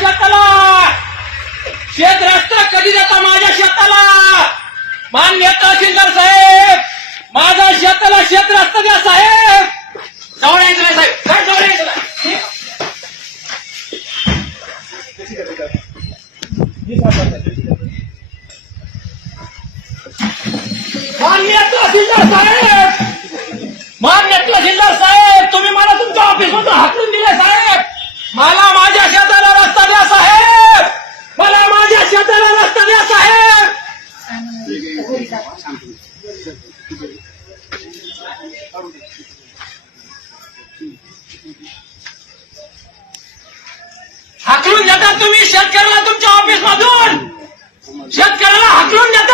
शेताला. शेत रस्ता कधी जाता माझ्या शेताला? मान्य तहसीलदार साहेब माझा शेताला शेत रस्ता द्या साहेब. जवळ यायचं नाही साहेब. काय जवळ यायचं नाही मान्य तहसीलदार साहेब. मान्य तहसीलदार साहेब तुम्ही मला तुमच्या ऑफिस मधून हाकलून दिले साहेब. मला हाकलून देता तुम्ही शेतकऱ्याला तुमच्या ऑफिस मधून. शेतकऱ्याला हाकलून देता